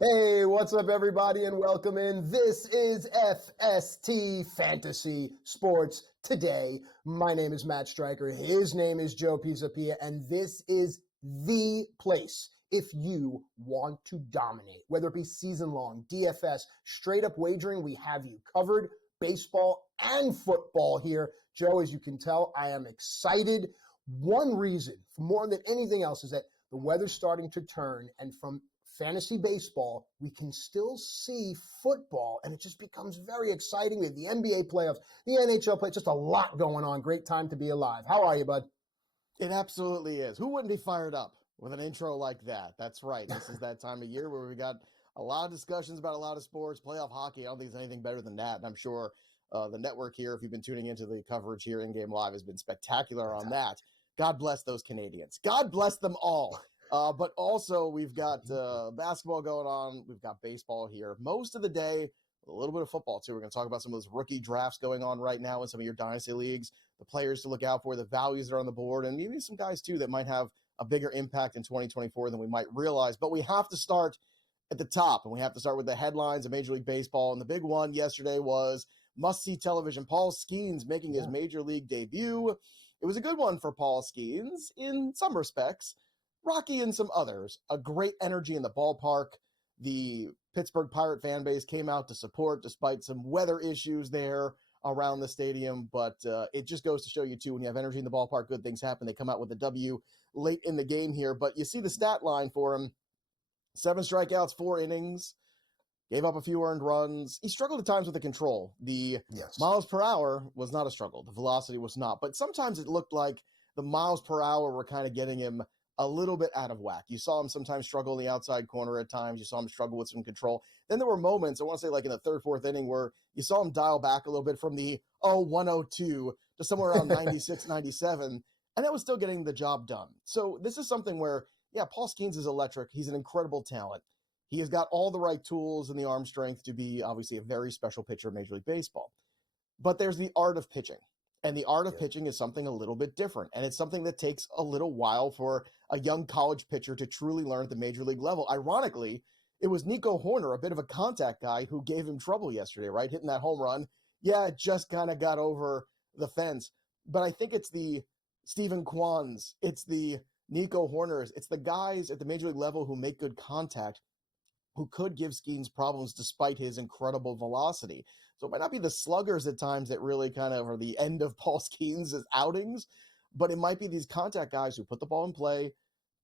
Hey, what's up, everybody, and welcome in. This is FST Fantasy Sports Today. My name is Matt Striker. His name is Joe Pisapia, and this is the place if you want to dominate, whether it be season-long, DFS, straight-up wagering, we have you covered. Baseball and football here. Joe, as you can tell, I am excited. One reason, more than anything else, is that the weather's starting to turn, and from fantasy baseball, we can still see football, and it just becomes very exciting. We have the NBA playoffs, the NHL playoffs, just a lot going on. Great time to be alive. How are you, bud? It absolutely is. Who wouldn't be fired up with an intro like that? That's right. This is that time of year where we got a lot of discussions about a lot of sports, playoff hockey. I don't think there's anything better than that, and I'm sure the network here, if you've been tuning into the coverage here in Game Live, has been spectacular on that. God bless those Canadians. God bless them all. But also, we've got basketball going on. We've got baseball here. Most of the day, a little bit of football, too. We're going to talk about some of those rookie drafts going on right now in some of your dynasty leagues, the players to look out for, the values that are on the board, and maybe some guys, too, that might have a bigger impact in 2024 than we might realize. But we have to start at the top, and we have to start with the headlines of Major League Baseball. And the big one yesterday was must-see television. Paul Skeens making his Major League debut. It was a good one for Paul Skeens in some respects. Rocky and some others. A great energy in the ballpark. The Pittsburgh Pirate fan base came out to support despite some weather issues there around the stadium. But it just goes to show you, too, when you have energy in the ballpark, good things happen. They come out with a W late in the game here. But you see the stat line for him. 7 strikeouts, 4 innings. Gave up a few earned runs. He struggled at times with the control. The miles per hour was not a struggle. The velocity was not. But sometimes it looked like the miles per hour were kind of getting him a little bit out of whack. You saw him sometimes struggle in the outside corner at times. You saw him struggle with some control. Then there were moments, I want to say like in the third, fourth inning, where you saw him dial back a little bit from the 102 to somewhere around 96, 97, and that was still getting the job done. So this is something where, Paul Skeens is electric. He's an incredible talent. He has got all the right tools and the arm strength to be obviously a very special pitcher in Major League Baseball. But there's the art of pitching. And the art of pitching is something a little bit different. And it's something that takes a little while for a young college pitcher to truly learn at the major league level. Ironically, it was Nico Horner, a bit of a contact guy, who gave him trouble yesterday, right? Hitting that home run. Yeah, it just kind of got over the fence. But I think it's the Stephen Kwans, it's the Nico Horners, it's the guys at the major league level who make good contact, who could give Skeens problems despite his incredible velocity. So it might not be the sluggers at times that really kind of are the end of Paul Skeens' outings, but it might be these contact guys who put the ball in play,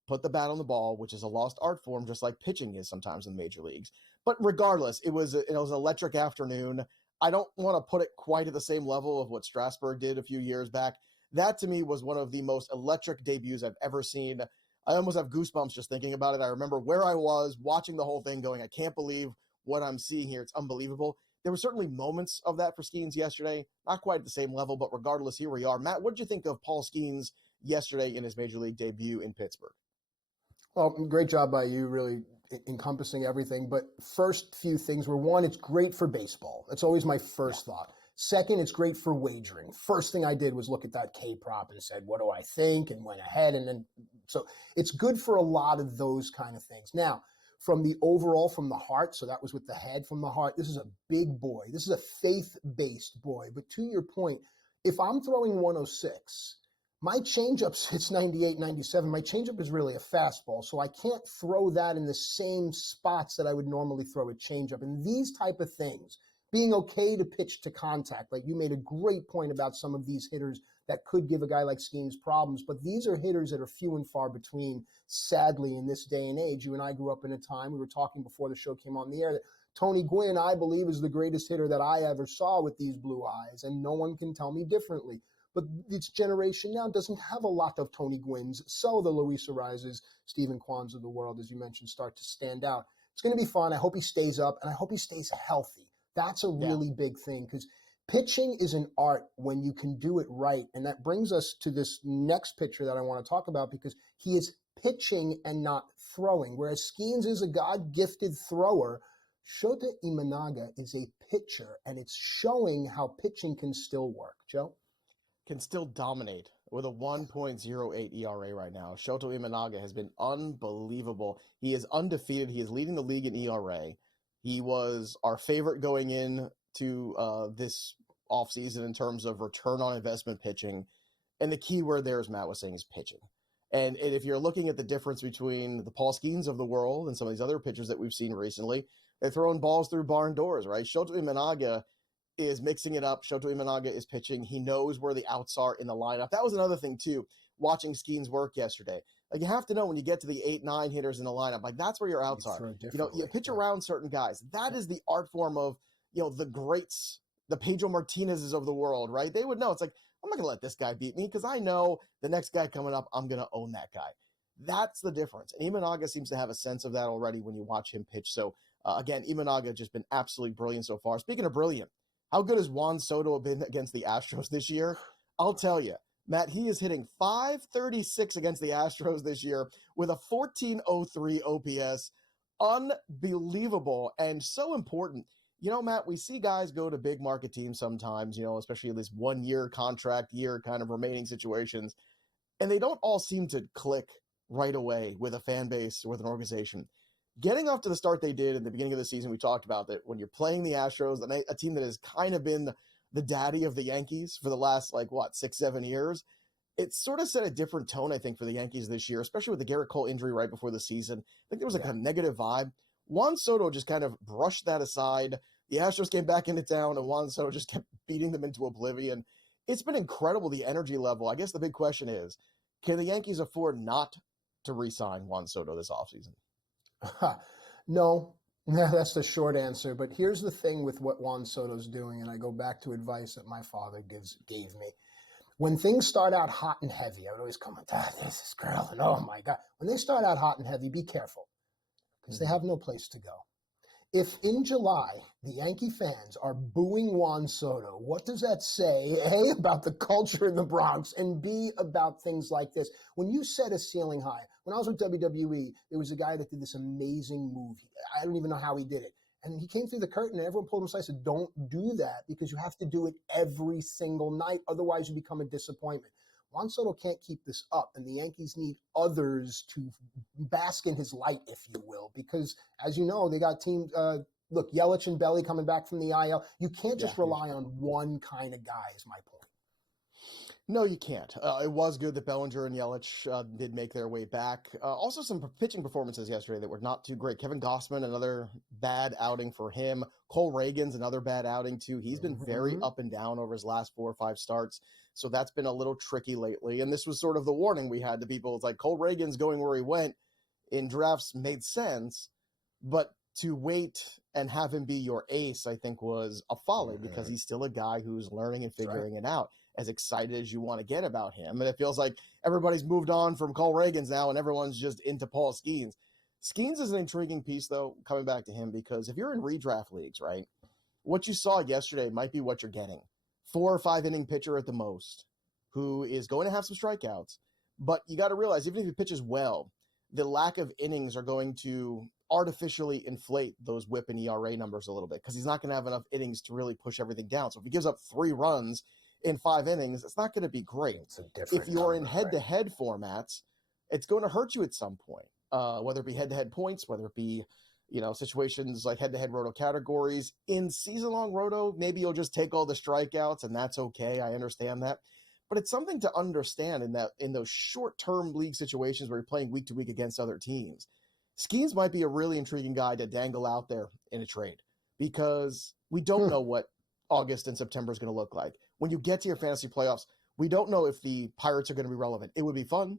put the bat on the ball, which is a lost art form, just like pitching is sometimes in the major leagues. But regardless, it was an electric afternoon. I don't want to put it quite at the same level of what Strasburg did a few years back. That, to me, was one of the most electric debuts I've ever seen. I almost have goosebumps just thinking about it. I remember where I was watching the whole thing going, I can't believe what I'm seeing here. It's unbelievable. There were certainly moments of that for Skeens yesterday, not quite at the same level, but regardless, here we are. Matt, what did you think of Paul Skeens yesterday in his Major League debut in Pittsburgh? Well, great job by you, really encompassing everything. But first few things were, one, it's great for baseball. That's always my first thought. Second, it's great for wagering. First thing I did was look at that K prop and said, what do I think? And went ahead. And then, so it's good for a lot of those kind of things. Now, from the overall, from the heart, so that was with the head, from the heart, this is a big boy. This is a faith-based boy. But to your point, if I'm throwing 106, my changeup hits 98, 97. My changeup is really a fastball, so I can't throw that in the same spots that I would normally throw a changeup. And these type of things, being okay to pitch to contact, like you made a great point about some of these hitters that could give a guy like Skeens problems, but these are hitters that are few and far between, sadly, in this day and age. You and I grew up in a time, we were talking before the show came on the air, that Tony Gwynn, I believe, is the greatest hitter that I ever saw with these blue eyes, and no one can tell me differently. But this generation now doesn't have a lot of Tony Gwynns, so the Luis Arises, Stephen Kwans of the world, as you mentioned, start to stand out. It's going to be fun. I hope he stays up, and I hope he stays healthy. That's a really big thing, because pitching is an art when you can do it right. And that brings us to this next pitcher that I want to talk about, because he is pitching and not throwing. Whereas Skeens is a God-gifted thrower, Shota Imanaga is a pitcher, and it's showing how pitching can still work. Joe? can still dominate with a 1.08 ERA right now. Shoto Imanaga has been unbelievable. He is undefeated. He is leading the league in ERA. He was our favorite going in to this offseason in terms of return on investment pitching. And the key word there, as Matt was saying, is pitching. And if you're looking at the difference between the Paul Skeens of the world and some of these other pitchers that we've seen recently, they're throwing balls through barn doors, right? Shoto Imanaga is mixing it up. Shoto Imanaga is pitching. He knows where the outs are in the lineup. That was another thing, too, watching Skeens work yesterday. Like, you have to know when you get to the 8-9 hitters in the lineup, like, that's where your outs are. You know, you pitch around certain guys. That is the art form of, you know, the greats, the Pedro Martinez's of the world, right? They would know. It's like, I'm not going to let this guy beat me because I know the next guy coming up, I'm going to own that guy. That's the difference. And Imanaga seems to have a sense of that already when you watch him pitch. So, again, Imanaga just been absolutely brilliant so far. Speaking of brilliant, how good has Juan Soto been against the Astros this year? I'll tell you, Matt, he is hitting .536 against the Astros this year with a 1403 OPS. Unbelievable and so important. You know, Matt, we see guys go to big market teams sometimes, you know, especially in this 1 year contract year kind of remaining situations, and they don't all seem to click right away with a fan base, with an organization. Getting off to the start they did in the beginning of the season, we talked about that when you're playing the Astros, a team that has kind of been the daddy of the Yankees for the last, 6-7 years, it sort of set a different tone, I think, for the Yankees this year, especially with the Garrett Cole injury right before the season. I think there was a negative vibe. Juan Soto just kind of brushed that aside. The Astros came back into town, and Juan Soto just kept beating them into oblivion. It's been incredible, the energy level. I guess the big question is, can the Yankees afford not to re-sign Juan Soto this offseason? No, that's the short answer. But here's the thing with what Juan Soto's doing, and I go back to advice that my father gave me. When things start out hot and heavy, I would always comment, there's this girl, and oh my God. When they start out hot and heavy, be careful, because they have no place to go. If in July the Yankee fans are booing Juan Soto, what does that say, A, about the culture in the Bronx, and B, about things like this? When you set a ceiling high, when I was with WWE, there was a guy that did this amazing move. I don't even know how he did it. And he came through the curtain and everyone pulled him aside and said, don't do that because you have to do it every single night. Otherwise, you become a disappointment. Juan Soto can't keep this up, and the Yankees need others to bask in his light, if you will, because, as you know, they got teams, look, Yelich and Belly coming back from the IL. You can't just rely on one kind of guy, is my point. No, you can't. It was good that Bellinger and Yelich did make their way back. Also, some pitching performances yesterday that were not too great. Kevin Gossman, another bad outing for him. Cole Reagan's another bad outing, too. He's been very up and down over his last 4 or 5 starts. So that's been a little tricky lately. And this was sort of the warning we had to people. It's like Cole Reagan's going where he went in drafts made sense, but to wait and have him be your ace, I think, was a folly because he's still a guy who's learning and figuring it out. As excited as you want to get about him. And it feels like everybody's moved on from Cole Reagan's now and everyone's just into Paul Skeens. Skeens is an intriguing piece, though, coming back to him, because if you're in redraft leagues, right, what you saw yesterday might be what you're getting. 4 or 5 inning pitcher at the most, who is going to have some strikeouts. But you got to realize, even if he pitches well, the lack of innings are going to artificially inflate those WHIP and ERA numbers a little bit because he's not going to have enough innings to really push everything down. So if he gives up 3 runs in 5 innings, it's not going to be great. If you're in head-to-head formats, it's going to hurt you at some point, whether it be head-to-head points, whether it be, situations like head-to-head roto categories. In season-long roto, maybe you'll just take all the strikeouts, and that's okay. I understand that. But it's something to understand in those short-term league situations where you're playing week to week against other teams. Skeens might be a really intriguing guy to dangle out there in a trade because we don't know what August and September is going to look like. When you get to your fantasy playoffs, we don't know if the Pirates are going to be relevant. It would be fun.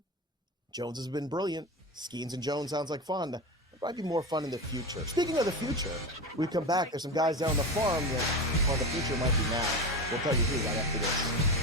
Jones has been brilliant. Skeens and Jones sounds like fun. It might be more fun in the future. Speaking of the future, we come back. There's some guys down the farm that, the future might be now. We'll tell you who right after this.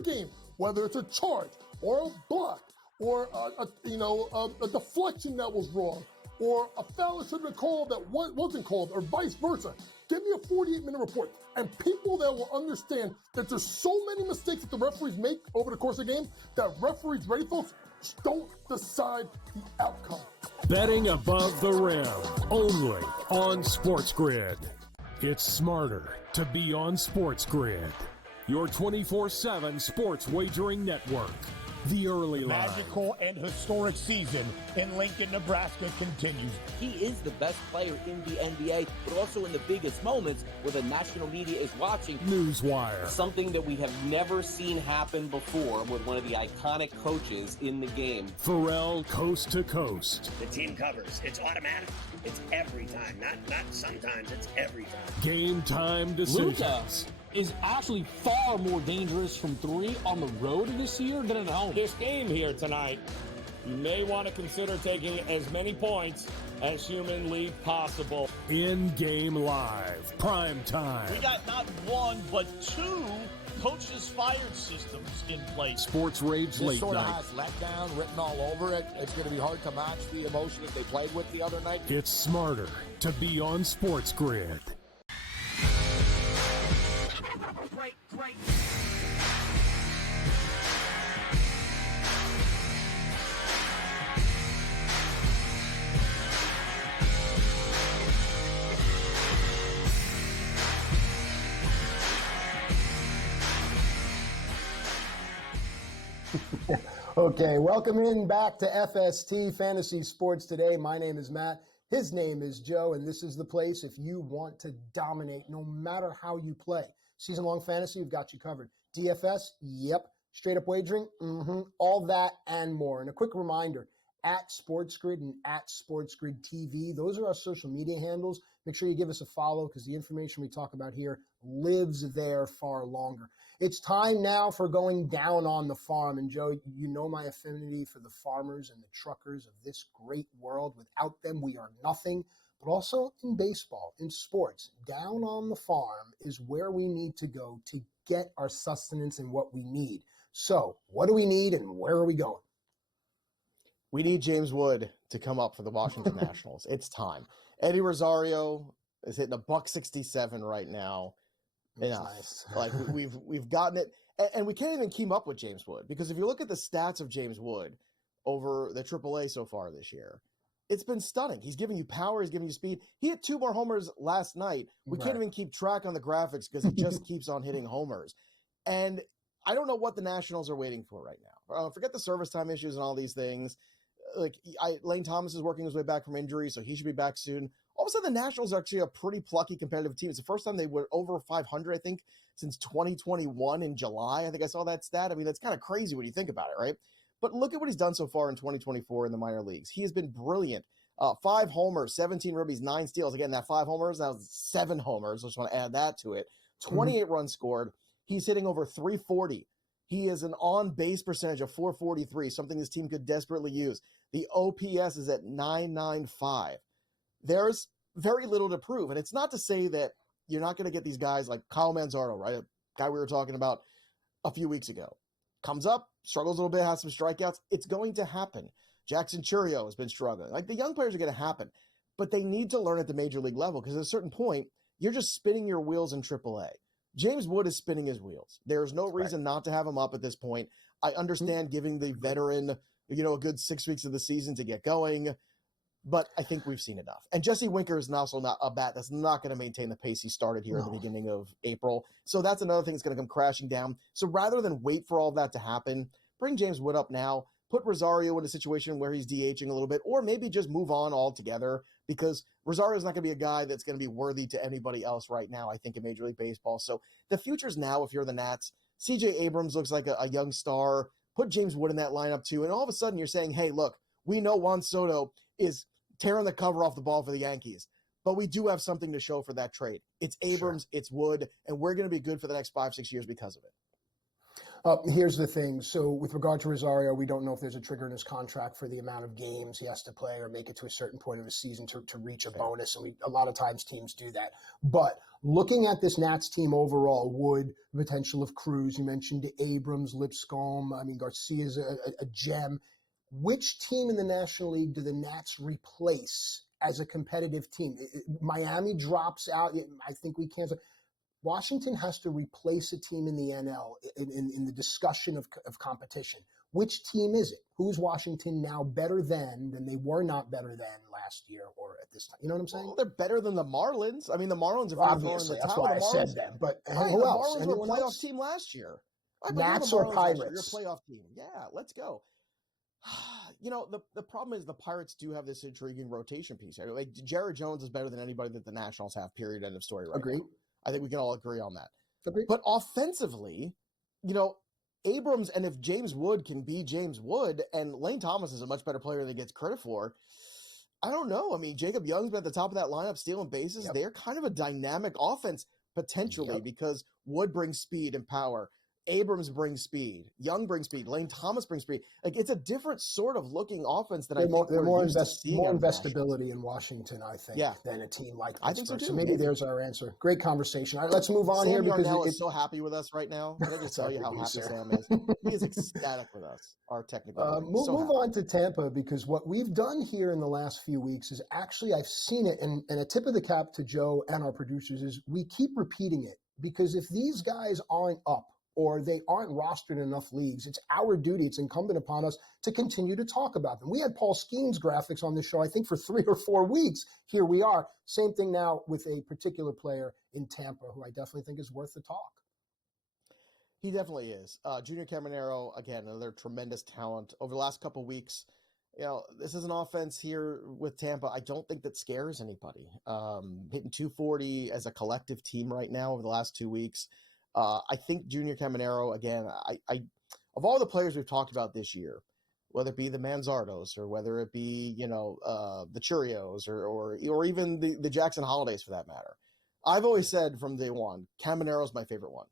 a game, whether it's a charge or a block or a deflection that was wrong or a foul that should have been called that wasn't called or vice versa. Give me a 48-minute report. And people that will understand that there's so many mistakes that the referees make over the course of the game that referees, ready folks, don't decide the outcome. Betting above the rim, only on SportsGrid. It's smarter to be on SportsGrid, your 24/7 sports wagering network. The early line. Magical and historic season in Lincoln, Nebraska continues. He is the best player in the NBA, but also in the biggest moments where the national media is watching. Newswire. Something that we have never seen happen before with one of the iconic coaches in the game. Pharrell, coast to coast. The team covers. It's automatic. It's every time. Not sometimes. It's every time. Game time decisions. Is actually far more dangerous from three on the road this year than at home. This game here tonight, you may want to consider taking as many points as humanly possible. In-game live, prime time. We got not one, but two coaches fired systems in place. Sports Rage This late sort of night. has letdown written all over it. It's going to be hard to match the emotion that they played with the other night. It's smarter to be on SportsGrid. Great. Okay, welcome in back to FST Fantasy Sports Today. My name is Matt. His name is Joe, and this is the place if you want to dominate no matter how you play. Season-long fantasy, we've got you covered. DFS, yep. Straight up wagering, all that and more. And a quick reminder, at SportsGrid and at SportsGrid TV, those are our social media handles. Make sure you give us a follow because the information we talk about here lives there far longer. It's time now for going down on the farm. And Joe, you know my affinity for the farmers and the truckers of this great world. Without them, we are nothing. But also in baseball, in sports, down on the farm is where we need to go to get our sustenance and what we need. So what do we need and where are we going? We need James Wood to come up for the Washington Nationals. It's time. Eddie Rosario is hitting $167 right now. Nice. Like we've gotten it, and we can't even keep up with James Wood because if you look at the stats of James Wood over the AAA so far this year, it's been stunning. He's giving you power. He's giving you speed. He hit 2 more homers last night. We can't even keep track on the graphics because he just keeps on hitting homers. And I don't know what the Nationals are waiting for right now. Forget the service time issues and all these things. Lane Thomas is working his way back from injury, so he should be back soon. All of a sudden, the Nationals are actually a pretty plucky competitive team. It's the first time they were over 500, I think, since 2021 in July. I think I saw that stat. I mean, that's kind of crazy when you think about it, right? But look at what he's done so far in 2024 in the minor leagues. He has been brilliant. 5 homers, 17 ribbies, 9 steals. Again, that 5 homers, that was 7 homers. I just want to add that to it. 28 runs scored. He's hitting over 340. He has an on-base percentage of 443, something this team could desperately use. The OPS is at 995. There's very little to prove. And it's not to say that you're not going to get these guys like Kyle Manzardo, right? A guy we were talking about a few weeks ago. Comes up, struggles a little bit, has some strikeouts. It's going to happen. Jackson Churio has been struggling. Like the young players are going to happen, but they need to learn at the major league level because at a certain point, you're just spinning your wheels in AAA. James Wood is spinning his wheels. There's no reason not to have him up at this point. I understand giving the veteran, a good 6 weeks of the season to get going, but I think we've seen enough. And Jesse Winker is also not a bat that's not going to maintain the pace he started here at the beginning of April. So that's another thing that's going to come crashing down. So rather than wait for all that to happen, bring James Wood up now, put Rosario in a situation where he's DHing a little bit, or maybe just move on altogether because Rosario is not going to be a guy that's going to be worthy to anybody else right now, I think, in Major League Baseball. So the future's now if you're the Nats. CJ Abrams looks like a young star. Put James Wood in that lineup too. And all of a sudden you're saying, hey, look, we know Juan Soto is tearing the cover off the ball for the Yankees, but we do have something to show for that trade. It's Abrams, it's Wood, and we're going to be good for the next 5-6 years because of it. Here's the thing. So with regard to Rosario, we don't know if there's a trigger in his contract for the amount of games he has to play or make it to a certain point of his season to reach a bonus. And a lot of times teams do that. But looking at this Nats team overall, Wood, the potential of Cruz, you mentioned Abrams, Lipscomb, Garcia's a gem. Which team in the National League do the Nats replace as a competitive team? Miami drops out. I think we can't. Washington has to replace a team in the NL in the discussion of competition. Which team is it? Who's Washington now better than they were not better than last year or at this time? You know what I'm saying? Well, they're better than the Marlins. I mean, the Marlins are obviously. That's why I said them. But who else? The Marlins were a playoff team last year. Nats or Pirates? You're a playoff team. Yeah, let's go. The problem is the Pirates do have this intriguing rotation piece. Like Jared Jones is better than anybody that the Nationals have. Period. End of story. Right. Agreed. Now. I think we can all agree on that. Agreed. But offensively, Abrams, and if James Wood can be James Wood, and Lane Thomas is a much better player than he gets credit for, I don't know. I mean, Jacob Young's been at the top of that lineup, stealing bases. Yep. They're kind of a dynamic offense potentially because Wood brings speed and power. Abrams brings speed. Young brings speed. Lane Thomas brings speed. Like, it's a different sort of looking offense that they're more investability in Washington, I think, than a team like Pittsburgh. I think so too. So maybe there's our answer. Great conversation. All right, let's move on here because Yarnell is so happy with us right now. Can I just tell you how happy Sam is? He is ecstatic with us. Our technical. Move on to Tampa, because what we've done here in the last few weeks is actually, I've seen it, and a tip of the cap to Joe and our producers is we keep repeating it, because if these guys aren't up, or they aren't rostered in enough leagues, it's our duty, it's incumbent upon us to continue to talk about them. We had Paul Skeen's graphics on this show, I think, for 3 or 4 weeks. Here we are. Same thing now with a particular player in Tampa who I definitely think is worth the talk. He definitely is. Junior Caminero, again, another tremendous talent. Over the last couple of weeks, this is an offense here with Tampa I don't think that scares anybody. Hitting 240 as a collective team right now over the last 2 weeks. I think Junior Caminero, again, I of all the players we've talked about this year, whether it be the Manzardos or whether it be, the Churios or even the Jackson Holidays for that matter, I've always said from day one, Caminero's my favorite one.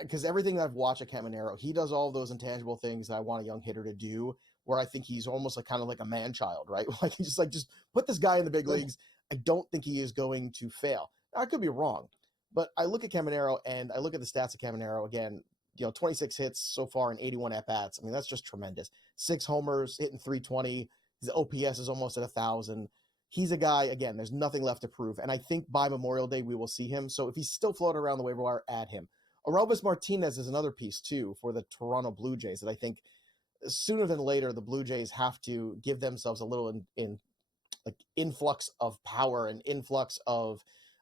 Because everything I've watched at Caminero, he does all those intangible things that I want a young hitter to do, where I think he's almost kind of like a man-child, right? Like, he's just put this guy in the big leagues. I don't think he is going to fail. Now, I could be wrong. But I look at Caminero and I look at the stats of Caminero again, 26 hits so far and 81 at-bats. I mean, that's just tremendous. 6 homers, hitting 320. His OPS is almost at 1,000. He's a guy, again, there's nothing left to prove. And I think by Memorial Day, we will see him. So if he's still floating around the waiver wire, add him. Aroldis Martinez is another piece, too, for the Toronto Blue Jays that I think sooner than later, the Blue Jays have to give themselves a little influx of power and influx of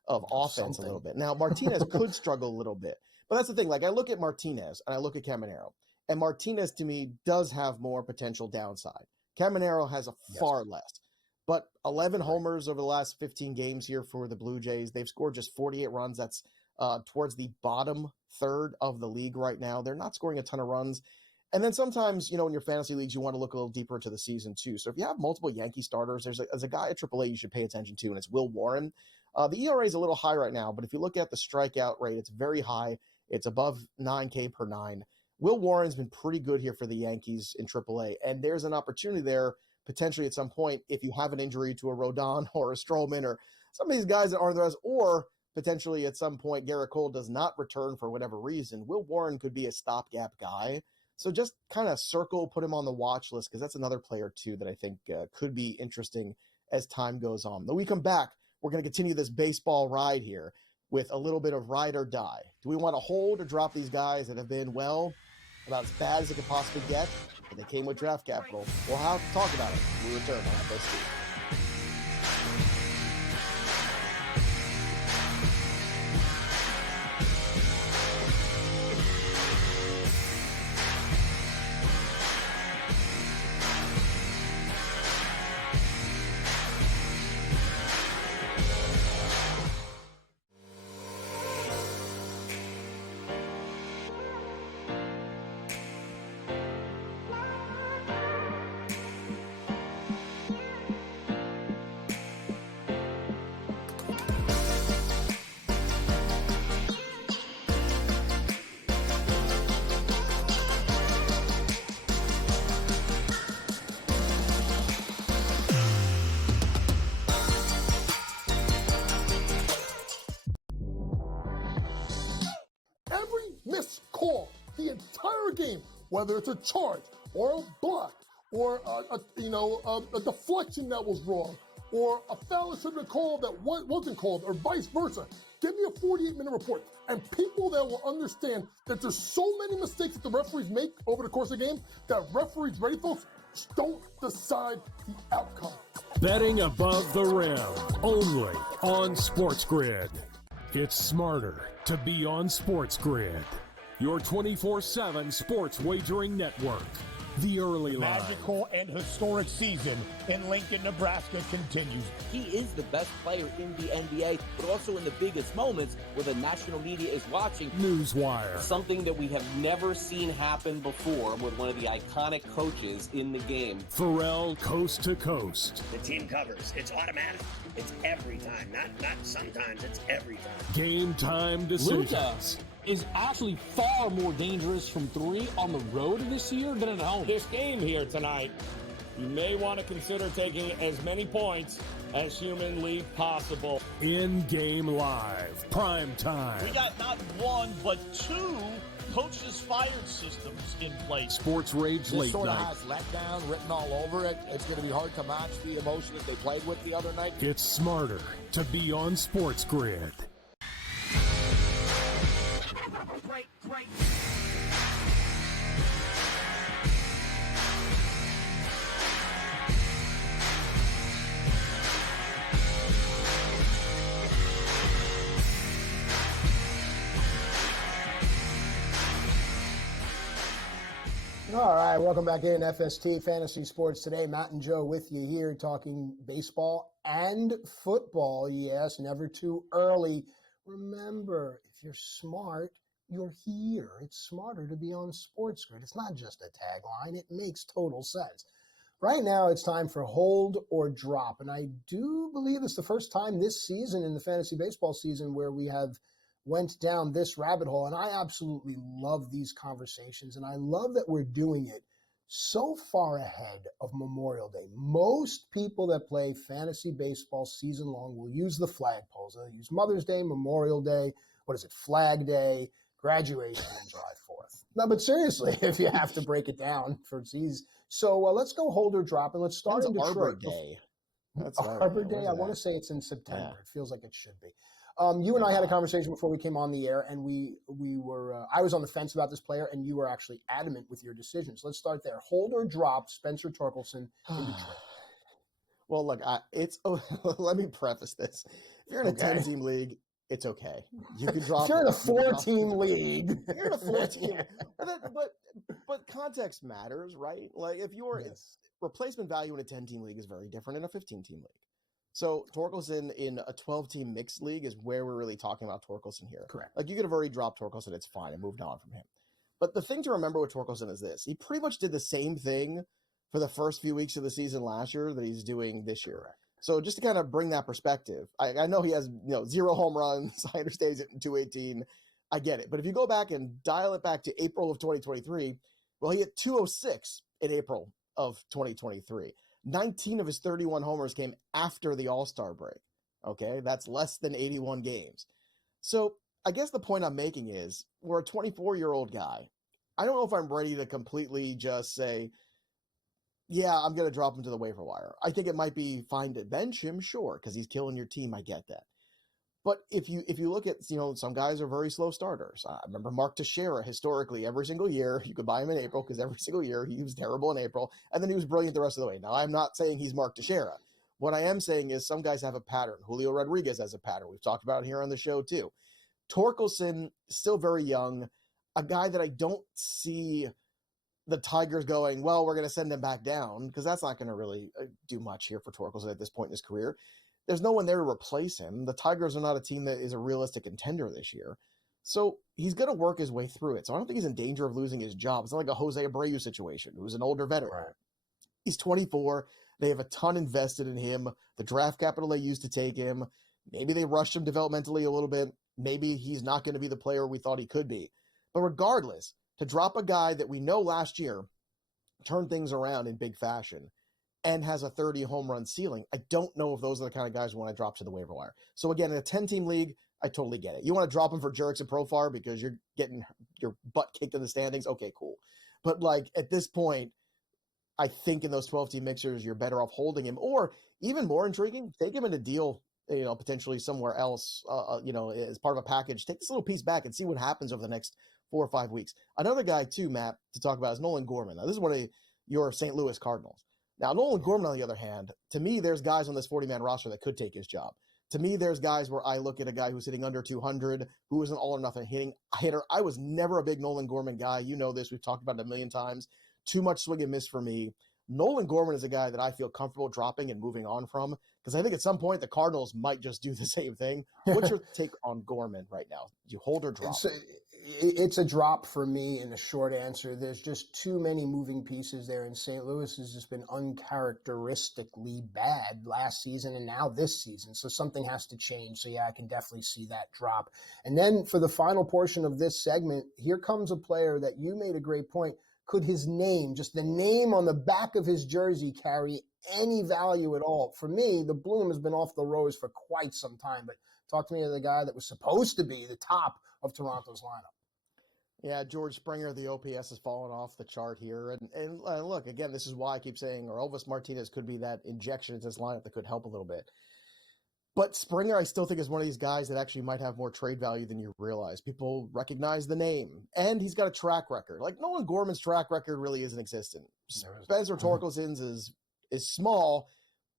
offense a little bit. Now, Martinez could struggle a little bit. But that's the thing. Like, I look at Martinez and I look at Caminero. And Martinez, to me, does have more potential downside. Caminero has far less. But 11 homers over the last 15 games here for the Blue Jays. They've scored just 48 runs. That's towards the bottom third of the league right now. They're not scoring a ton of runs. And then sometimes, in your fantasy leagues, you want to look a little deeper into the season, too. So if you have multiple Yankee starters, there's a guy at AAA you should pay attention to, and it's Will Warren. The ERA is a little high right now, but if you look at the strikeout rate, it's very high. It's above 9K per 9. Will Warren's been pretty good here for the Yankees in AAA, and there's an opportunity there potentially at some point if you have an injury to a Rodon or a Stroman or some of these guys that aren't the rest, or potentially at some point Garrett Cole does not return for whatever reason. Will Warren could be a stopgap guy. So just kind of put him on the watch list, because that's another player, too, that I think could be interesting as time goes on. When we come back, we're going to continue this baseball ride here with a little bit of ride or die. Do we want to hold or drop these guys that have been, about as bad as it could possibly get? But they came with draft capital. We'll have to talk about it when we return on FS2. whether it's a charge or a block or a deflection that was wrong or a foul that should have been called that wasn't called or vice versa. Give me a 48-minute report. And people that will understand that there's so many mistakes that the referees make over the course of the game that referees, ready folks, don't decide the outcome. Betting above the rim, only on SportsGrid. It's smarter to be on SportsGrid. Your 24/7 sports wagering network. The early line. Magical and historic season in Lincoln, Nebraska continues. He is the best player in the NBA, but also in the biggest moments where the national media is watching. Newswire. Something that we have never seen happen before with one of the iconic coaches in the game. Pharrell, coast to coast. The team covers. It's automatic. It's every time. Not sometimes. It's every time. Game time decisions. Is actually far more dangerous from three on the road this year than at home. This game here tonight, you may want to consider taking as many points as humanly possible. In-game live, prime time. We got not one, but two coaches fired systems in place. Sports Rage Late sort Night. of has letdown written all over it. It's going to be hard to match the emotion that they played with the other night. It's smarter to be on SportsGrid. Great. All right, welcome back in FST Fantasy Sports Today. Matt and Joe with you here talking baseball and football. Yes, never too early. Remember, if you're smart, you're here. It's smarter to be on SportsGrid. It's not just a tagline. It makes total sense. Right now, it's time for Hold or Drop, and I do believe it's the first time this season in the fantasy baseball season where we have went down this rabbit hole, and I absolutely love these conversations, and I love that we're doing it so far ahead of Memorial Day. Most people that play fantasy baseball season long will use the flagpoles. They'll use Mother's Day, Memorial Day, Flag Day, graduation, and July 4th. No, but seriously, if you have to break it down for seasons. So let's go Hold or Drop, and let's start in Detroit. Arbor Day. That's Arbor Day, I want to say it's in September. Yeah. It feels like it should be. You and I had a conversation before we came on the air, and we were I was on the fence about this player, and you were actually adamant with your decisions. Let's start there. Hold or Drop Spencer Torkelson in Detroit. Well, look, let me preface this. If you're in a 10-team league, it's okay. You can drop. If you're in a 4-team league, you're in a 4-team. But context matters, right? Like if your replacement value in a 10-team league is very different in a 15-team league. So Torkelson in a 12-team mixed league is where we're really talking about Torkelson here. Correct. Like you could have already dropped Torkelson, it's fine, and moved on from him. But the thing to remember with Torkelson is this: he pretty much did the same thing for the first few weeks of the season last year that he's doing this year. Correct. So just to kind of bring that perspective, I know he has 0 home runs. I understand he's hitting 218. I get it. But if you go back and dial it back to April of 2023, well, he hit 206 in April of 2023. 19 of his 31 homers came after the All-Star break. Okay, that's less than 81 games. So I guess the point I'm making is we're a 24-year-old guy. I don't know if I'm ready to completely just say, yeah, I'm going to drop him to the waiver wire. I think it might be fine to bench him, sure, because he's killing your team. I get that. But if you look at, some guys are very slow starters. I remember Mark Teixeira historically every single year. You could buy him in April because every single year he was terrible in April, and then he was brilliant the rest of the way. Now, I'm not saying he's Mark Teixeira. What I am saying is some guys have a pattern. Julio Rodriguez has a pattern. We've talked about it here on the show too. Torkelson, still very young, a guy that I don't see the Tigers going, well, we're going to send him back down, because that's not going to really do much here for Torkelson at this point in his career. There's no one there to replace him. The Tigers are not a team that is a realistic contender this year. So he's going to work his way through it. So I don't think he's in danger of losing his job. It's not like a Jose Abreu situation, who's an older veteran. Right. He's 24. They have a ton invested in him. The draft capital they used to take him. Maybe they rushed him developmentally a little bit. Maybe he's not going to be the player we thought he could be. But regardless, to drop a guy that we know last year turned things around in big fashion and has a 30 home run ceiling, I don't know if those are the kind of guys we want to drop to the waiver wire. So again, in a 10-team league, I totally get it. You want to drop him for Jurickson Profar because you're getting your butt kicked in the standings? Okay, cool. But like at this point, I think in those 12-team mixers, you're better off holding him, or even more intriguing, take him in a deal, potentially somewhere else, as part of a package. Take this little piece back and see what happens over the next 4 or 5 weeks. Another guy too, Matt, to talk about is Nolan Gorman. Now, this is one of your St. Louis Cardinals. Now, Nolan Gorman, on the other hand, to me, there's guys on this 40-man roster that could take his job. To me, there's guys where I look at a guy who's hitting under 200, who is an all-or-nothing hitter. I was never a big Nolan Gorman guy. You know this. We've talked about it a million times. Too much swing and miss for me. Nolan Gorman is a guy that I feel comfortable dropping and moving on from, because I think at some point the Cardinals might just do the same thing. What's your take on Gorman right now? Do you hold or drop? It's a drop for me in the short answer. There's just too many moving pieces there, and St. Louis has just been uncharacteristically bad last season and now this season. So something has to change. So yeah, I can definitely see that drop. And then for the final portion of this segment, here comes a player that you made a great point. Could his name, just the name on the back of his jersey, carry any value at all? For me, the bloom has been off the rose for quite some time. But talk to me of the guy that was supposed to be the top of Toronto's lineup. Yeah, George Springer, the OPS has fallen off the chart here. And look, again, this is why I keep saying, or Elvis Martinez could be that injection into this lineup that could help a little bit. But Springer, I still think, is one of these guys that actually might have more trade value than you realize. People recognize the name, and he's got a track record. Like Nolan Gorman's track record really isn't existent. Spencer Torkelson's is small,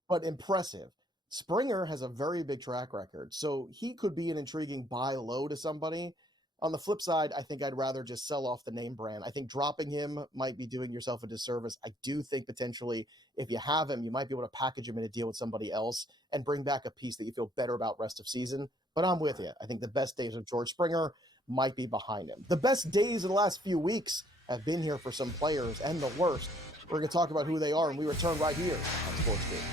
but impressive. Springer has a very big track record, so he could be an intriguing buy low to somebody. On the flip side, I think I'd rather just sell off the name brand. I think dropping him might be doing yourself a disservice. I do think potentially if you have him, you might be able to package him in a deal with somebody else and bring back a piece that you feel better about rest of season. But I'm with you. I think the best days of George Springer might be behind him. The best days of the last few weeks have been here for some players, and the worst. We're going to talk about who they are, and we return right here on SportsGrid.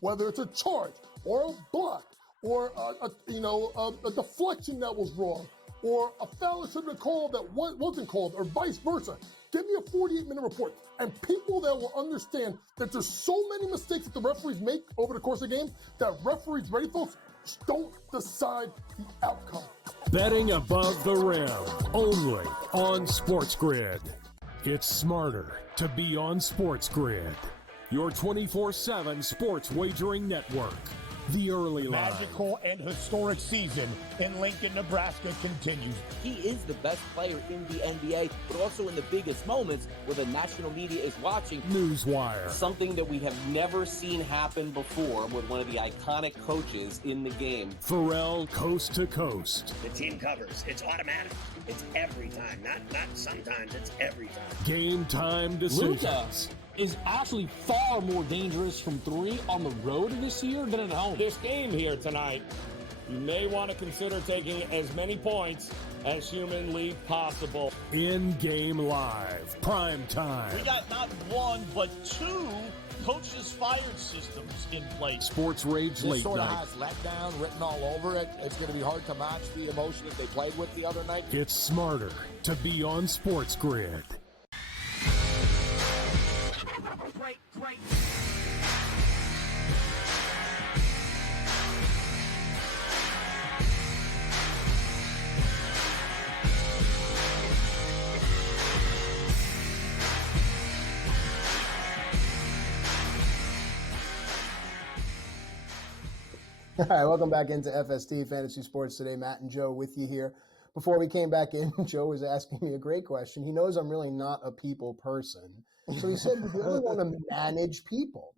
Whether it's a charge or a block or a deflection that was wrong or a foul that should have been called that wasn't called or vice versa. Give me a 48-minute report. And people that will understand that there's so many mistakes that the referees make over the course of the game that referees, ready folks, don't decide the outcome. Betting above the rim, only on SportsGrid. It's smarter to be on SportsGrid. Your 24/7 sports wagering network. The early line. Magical and historic season in Lincoln, Nebraska continues. He is the best player in the NBA, but also in the biggest moments where the national media is watching. Newswire. Something that we have never seen happen before with one of the iconic coaches in the game. Pharrell, coast to coast. The team covers. It's automatic. It's every time. Not sometimes. It's every time. Game time decisions. Luka is actually far more dangerous from three on the road this year than at home. This game here tonight, you may want to consider taking as many points as humanly possible. In-game live, prime time. We got not one, but two coaches fired systems in place. Sports Rage This late sort of night. has letdown written all over it. It's going to be hard to match the emotion that they played with the other night. It's smarter to be on SportsGrid. Great. All right, welcome back into FST Fantasy Sports today. Matt and Joe with you here. Before we came back in, Joe was asking me a great question. He knows I'm really not a people person. So he said, we really want to manage people.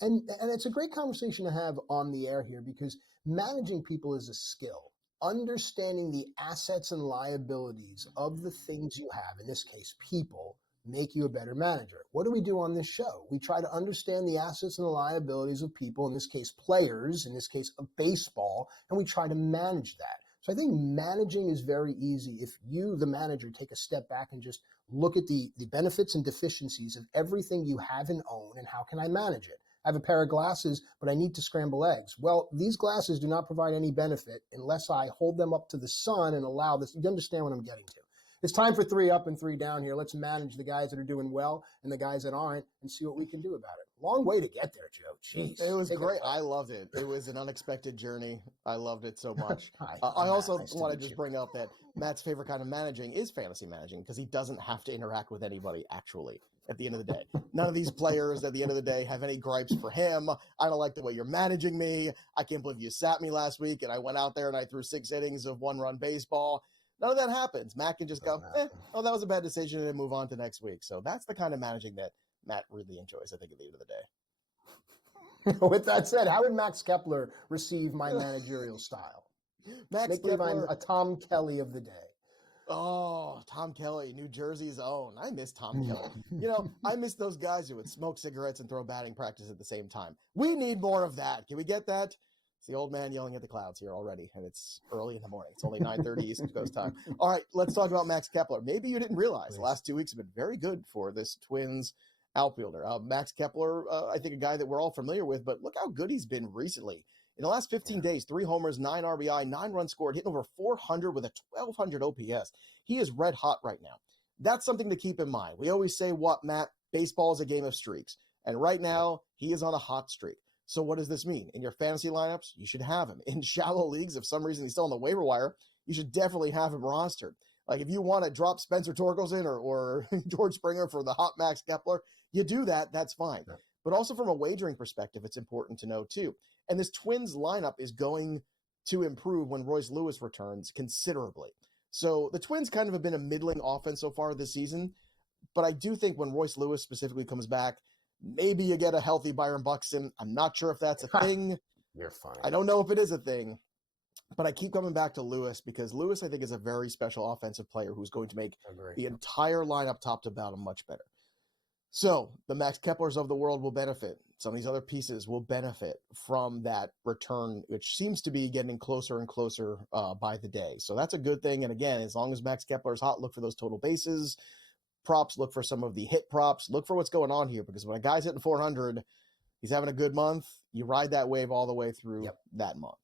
And it's a great conversation to have on the air here because managing people is a skill. Understanding the assets and liabilities of the things you have, in this case, people, make you a better manager. What do we do on this show? We try to understand the assets and the liabilities of people, in this case, players, in this case, of baseball, and we try to manage that. So I think managing is very easy if you, the manager, take a step back and just look at the benefits and deficiencies of everything you have and own and how can I manage it? I have a pair of glasses, but I need to scramble eggs. Well, these glasses do not provide any benefit unless I hold them up to the sun and allow this. You understand what I'm getting to. It's time for 3 up and 3 down here. Let's manage the guys that are doing well and the guys that aren't and see what we can do about it. Long way to get there, Joe. Jeez. It was great. I loved it. It was an unexpected journey. I loved it so much. I also want to just bring up that Matt's favorite kind of managing is fantasy managing because he doesn't have to interact with anybody actually at the end of the day. None of these players at the end of the day have any gripes for him. I don't like the way you're managing me. I can't believe you sat me last week and I went out there and I threw 6 innings of 1-run baseball. None of that happens. Matt can just go, that was a bad decision, and move on to next week. So that's the kind of managing that Matt really enjoys, I think, at the end of the day. With that said, how would Max Kepler receive my managerial style? Max Kepler, I'm a Tom Kelly of the day. Oh, Tom Kelly, New Jersey's own. I miss Tom Kelly. I miss those guys who would smoke cigarettes and throw batting practice at the same time. We need more of that. Can we get that? It's the old man yelling at the clouds here already, and it's early in the morning. It's only 9:30 East Coast time. All right, let's talk about Max Kepler. Maybe you didn't realize the last 2 weeks have been very good for this Twins outfielder. Max Kepler, I think a guy that we're all familiar with, but look how good he's been recently. In the last 15 days, 3 homers, 9 RBI, 9 runs scored, hitting over 400 with a 1,200 OPS. He is red hot right now. That's something to keep in mind. We always say, what, Matt? Baseball is a game of streaks. And right now, he is on a hot streak. So what does this mean? In your fantasy lineups, you should have him. In shallow leagues, if for some reason he's still on the waiver wire, you should definitely have him rostered. Like if you want to drop Spencer Torkelson or George Springer for the hot Max Kepler, you do that, that's fine. Yeah. But also from a wagering perspective, it's important to know too. And this Twins lineup is going to improve when Royce Lewis returns considerably. So the Twins kind of have been a middling offense so far this season, but I do think when Royce Lewis specifically comes back, maybe you get a healthy Byron Buxton. I'm not sure if that's a thing. You're fine. I don't know if it is a thing, but I keep coming back to Lewis because Lewis, I think, is a very special offensive player who's going to make the entire lineup top to bottom much better. So the Max Keplers of the world will benefit. Some of these other pieces will benefit from that return, which seems to be getting closer and closer by the day. So that's a good thing. And again, as long as Max Kepler is hot, look for those total bases. Props, look for some of the hit props, look for what's going on here, because when a guy's hitting 400, he's having a good month, you ride that wave all the way through that month.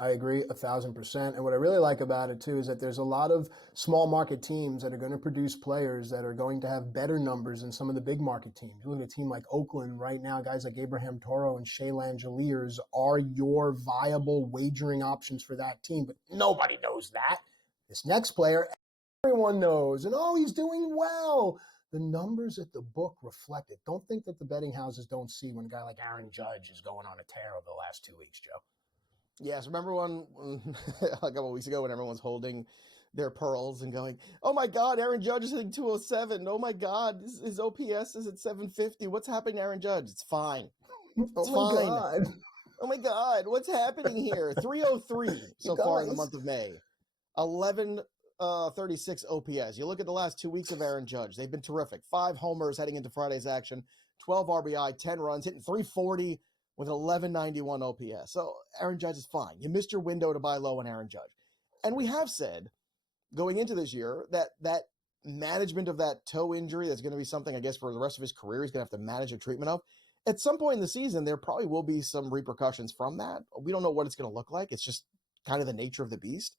I agree 1,000%. And what I really like about it too is that there's a lot of small market teams that are going to produce players that are going to have better numbers than some of the big market teams. You look at a team like Oakland right now, guys like Abraham Toro and Shea Langeliers are your viable wagering options for that team, but nobody knows that. This next player, everyone knows, and he's doing well. The numbers at the book reflect it. Don't think that the betting houses don't see when a guy like Aaron Judge is going on a tear over the last 2 weeks, Joe. Yes, remember when a couple of weeks ago when everyone's holding their pearls and going, oh my God, Aaron Judge is hitting 207. Oh my God, his OPS is at 750. What's happening to Aaron Judge? It's fine. It's fine. God. Oh my God, what's happening here? 303 so far in the month of May. 1136 OPS. You look at the last 2 weeks of Aaron Judge. They've been terrific. 5 homers heading into Friday's action, 12 RBI, 10 runs, hitting 340 with 1191 OPS. So Aaron Judge is fine. You missed your window to buy low on Aaron Judge. And we have said going into this year that management of that toe injury, that's going to be something, I guess, for the rest of his career, he's going to have to manage the treatment of. At some point in the season, there probably will be some repercussions from that. We don't know what it's going to look like. It's just kind of the nature of the beast.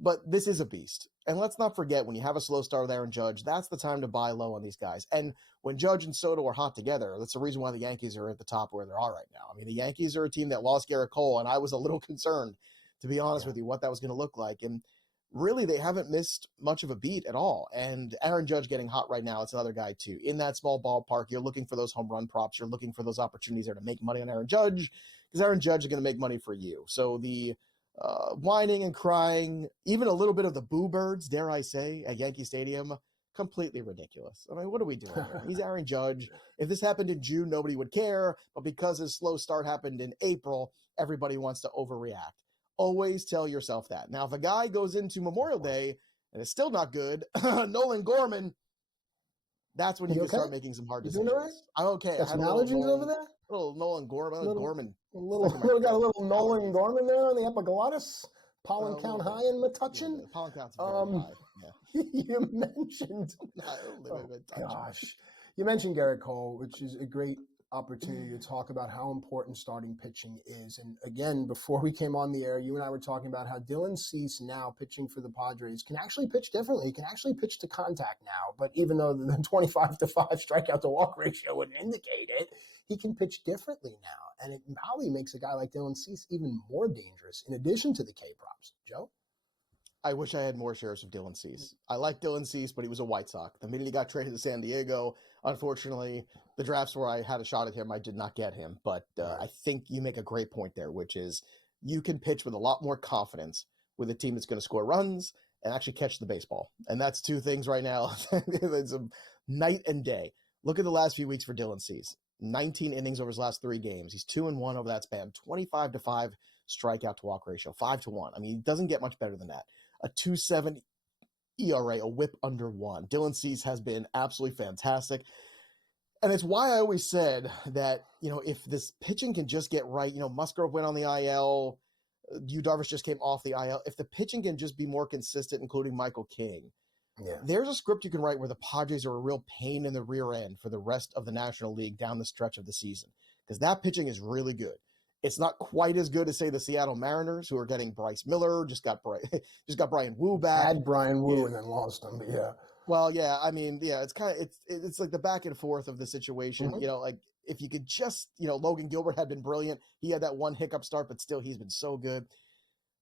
But this is a beast. And let's not forget, when you have a slow start with Aaron Judge, that's the time to buy low on these guys. And when Judge and Soto are hot together, that's the reason why the Yankees are at the top where they are right now. I mean, the Yankees are a team that lost Garrett Cole, and I was a little concerned, to be honest with you, what that was going to look like. And really, they haven't missed much of a beat at all. And Aaron Judge getting hot right now, it's another guy too. In that small ballpark, you're looking for those home run props. You're looking for those opportunities there to make money on Aaron Judge, because Aaron Judge is going to make money for you. So the whining and crying, even a little bit of the boo birds, dare I say, at Yankee Stadium, completely ridiculous. I mean, what are we doing here? He's Aaron Judge. If this happened in June, nobody would care. But because his slow start happened in April, everybody wants to overreact. Always tell yourself that. Now, if a guy goes into Memorial Day and it's still not good, Nolan Gorman, that's when you can start making some hard decisions. Right? I'm okay. Got some allergies over there? Little Nolan Gorman. Got a little Nolan Gorman there on the epiglottis. Pollen count high in Metuchen. Yeah, pollen count's very high. Yeah. You mentioned, you mentioned Garrett Cole, which is a great opportunity to talk about how important starting pitching is. And again, before we came on the air, you and I were talking about how Dylan Cease, now pitching for the Padres, can actually pitch differently. He can actually pitch to contact now. But even though the 25-5 strikeout to walk ratio wouldn't indicate it, he can pitch differently now. And it probably makes a guy like Dylan Cease even more dangerous, in addition to the K props. Joe? I wish I had more shares of Dylan Cease. I like Dylan Cease, but he was a White Sox. The minute he got traded to San Diego, unfortunately, the drafts where I had a shot at him, I did not get him. But I think you make a great point there, which is you can pitch with a lot more confidence with a team that's going to score runs and actually catch the baseball. And that's two things right now. It's a night and day. Look at the last few weeks for Dylan Cease. 19 innings over his last 3 games. He's 2-1 over that span. 25-5 strikeout to walk ratio. 5-1. I mean, he doesn't get much better than that. A 2.7 ERA, a whip under 1. Dylan Cease has been absolutely fantastic. And it's why I always said that, if this pitching can just get right, Musgrove went on the IL, Yu Darvish just came off the IL. If the pitching can just be more consistent, including Michael King, there's a script you can write where the Padres are a real pain in the rear end for the rest of the National League down the stretch of the season, because that pitching is really good. It's not quite as good as, say, the Seattle Mariners, who are getting Bryce Miller, just got Brian Wu back. Had Brian Wu and then lost him, but yeah. Well, yeah, I mean, yeah, it's kind of it's like the back and forth of the situation. Mm-hmm. Like if you could just, Logan Gilbert had been brilliant. He had that one hiccup start, but still he's been so good.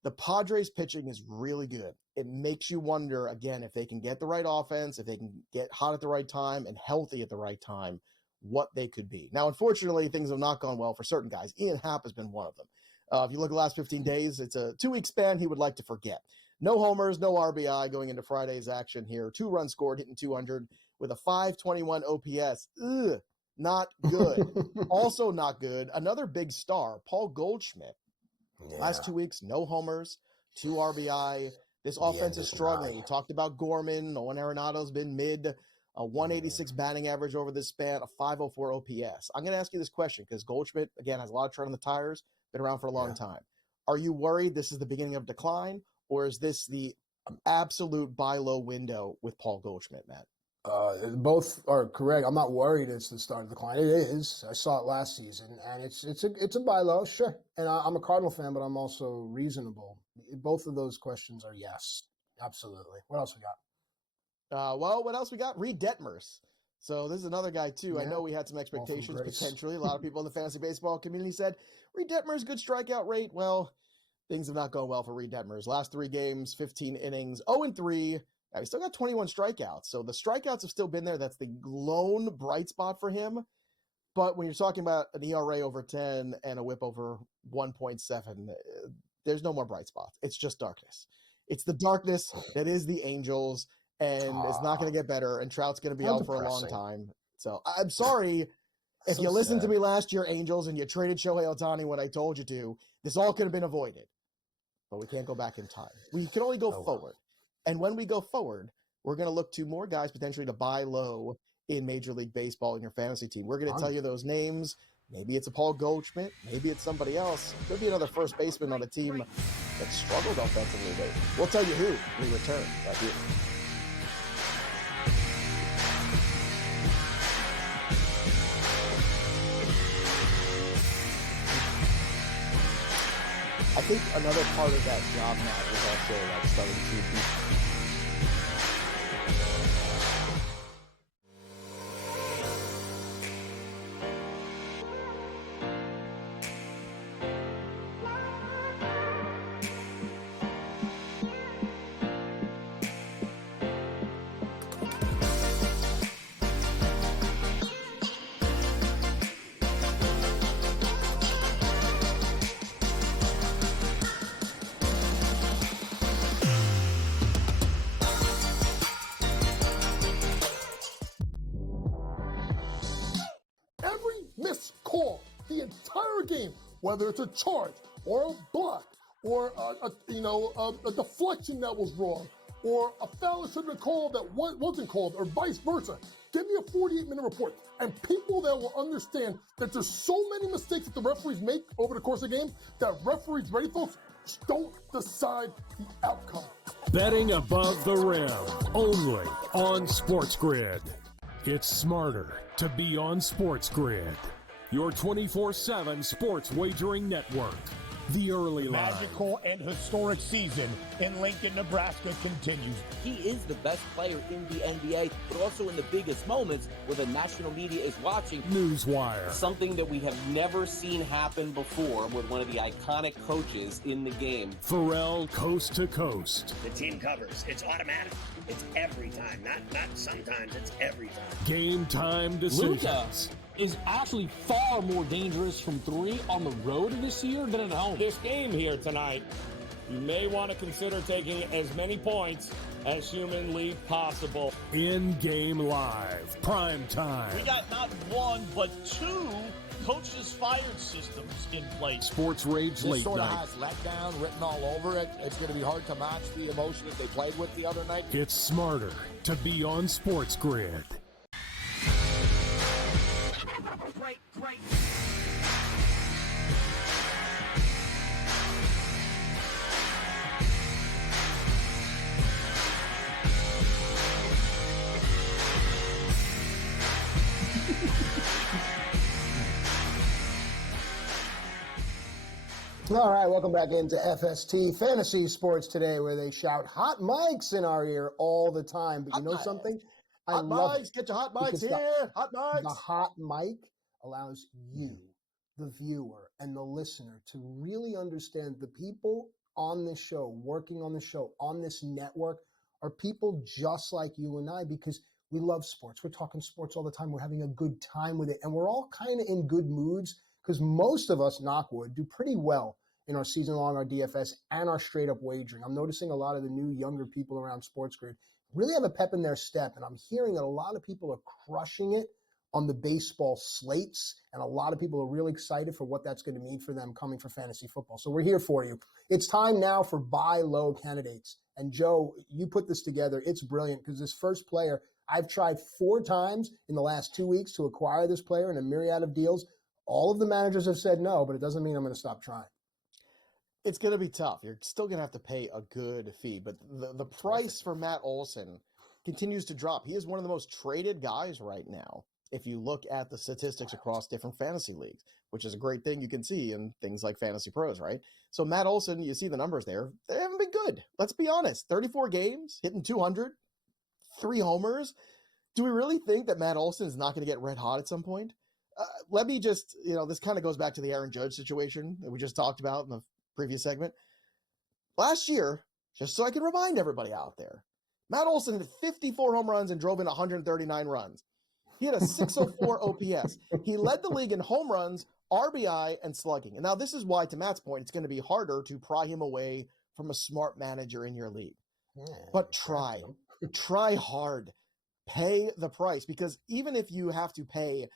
The Padres pitching is really good. It makes you wonder, again, if they can get the right offense, if they can get hot at the right time and healthy at the right time, what they could be. Now, unfortunately, things have not gone well for certain guys. Ian Happ has been one of them. If you look at the last 15 days, it's a 2-week span he would like to forget. No homers, no RBI going into Friday's action here. 2 runs scored, hitting 200 with a 521 OPS. Ugh, not good. Also not good. Another big star, Paul Goldschmidt. Last 2 weeks, no homers, 2 RBI. This offense is struggling. We talked about Gorman. Nolan Arenado's been mid. A 186 batting average over this span, a 504 OPS. I'm going to ask you this question because Goldschmidt, again, has a lot of tread on the tires, been around for a long time. Are you worried this is the beginning of decline, or is this the absolute buy low window with Paul Goldschmidt, Matt? Both are correct. I'm not worried it's the start of the decline. It is. I saw it last season, and it's a buy low, sure. And I'm a Cardinal fan, but I'm also reasonable. Both of those questions are yes, absolutely. What else we got? What else we got? Reed Detmers. So this is another guy, too. I know we had some expectations, potentially. A lot of people in the fantasy baseball community said, Reed Detmers, good strikeout rate. Well, things have not gone well for Reed Detmers. Last 3 games, 15 innings, 0-3. He's still got 21 strikeouts. So the strikeouts have still been there. That's the lone bright spot for him. But when you're talking about an ERA over 10 and a whip over 1.7, there's no more bright spots. It's just darkness. It's the darkness that is the Angels. And it's not going to get better, and Trout's going to be out for a long time. So I'm sorry if you listened to me last year, Angels, and you traded Shohei Ohtani when I told you to. This all could have been avoided, but we can't go back in time. We can only go forward. And when we go forward, we're going to look to more guys potentially to buy low in Major League Baseball in your fantasy team. We're going to tell you those names. Maybe it's a Paul Goldschmidt. Maybe it's somebody else. Could be another first baseman on a team that struggled offensively. We'll tell you who we return right here. I think another part of that job now is also like starting to game, whether it's a charge or a block or a deflection that was wrong or a foul that should have been called that wasn't called or vice versa. Give me a 48-minute report. And people that will understand that there's so many mistakes that the referees make over the course of the game that referees, ready folks, don't decide the outcome. Betting above the rim, only on SportsGrid. It's smarter to be on SportsGrid, your 24/7 sports wagering network. The early line. Magical and historic season in Lincoln, Nebraska continues. He is the best player in the NBA, but also in the biggest moments where the national media is watching. Newswire. Something that we have never seen happen before with one of the iconic coaches in the game. Pharrell, coast to coast. The team covers. It's automatic. It's every time. Not sometimes. It's every time. Game time decisions. Luka is actually far more dangerous from three on the road this year than at home. This game here tonight, you may want to consider taking as many points as humanly possible. In-game live, prime time. We got not one, but two coaches fired systems in place. Sports Rage This Late sort of Night. has letdown written all over it. It's going to be hard to match the emotion that they played with the other night. It's smarter to be on SportsGrid. Great. All right, welcome back into FST Fantasy Sports Today, where they shout hot mics in our ear all the time. But you know something? I Hot love mics, get your hot mics because here. Hot mics. The hot mic allows you, the viewer, and the listener to really understand the people on this show, working on the show, on this network, are people just like you and I, because we love sports. We're talking sports all the time. We're having a good time with it. And we're all kind of in good moods because most of us, knock wood, do pretty well in our season long, our DFS, and our straight up wagering. I'm noticing a lot of the new younger people around SportsGrid really have a pep in their step. And I'm hearing that a lot of people are crushing it on the baseball slates. And a lot of people are really excited for what that's going to mean for them coming for fantasy football. So we're here for you. It's time now for buy low candidates. And Joe, you put this together. It's brilliant because this first player, I've tried 4 times in the last 2 weeks to acquire this player in a myriad of deals. All of the managers have said no, but it doesn't mean I'm going to stop trying. It's going to be tough. You're still going to have to pay a good fee, but the price for Matt Olson continues to drop. He is one of the most traded guys right now, if you look at the statistics across different fantasy leagues, which is a great thing you can see in things like Fantasy Pros, right? So Matt Olson, you see the numbers there. They haven't been good. Let's be honest. 34 games, hitting 200, 3 homers. Do we really think that Matt Olson is not going to get red hot at some point? Let me just, this kind of goes back to the Aaron Judge situation that we just talked about in the previous segment. Last year, just so I can remind everybody out there, Matt Olson hit 54 home runs and drove in 139 runs. He had a 604 OPS. He led the league in home runs, RBI, and slugging. And now this is why, to Matt's point, it's going to be harder to pry him away from a smart manager in your league. But try hard, pay the price, because even if you have to pay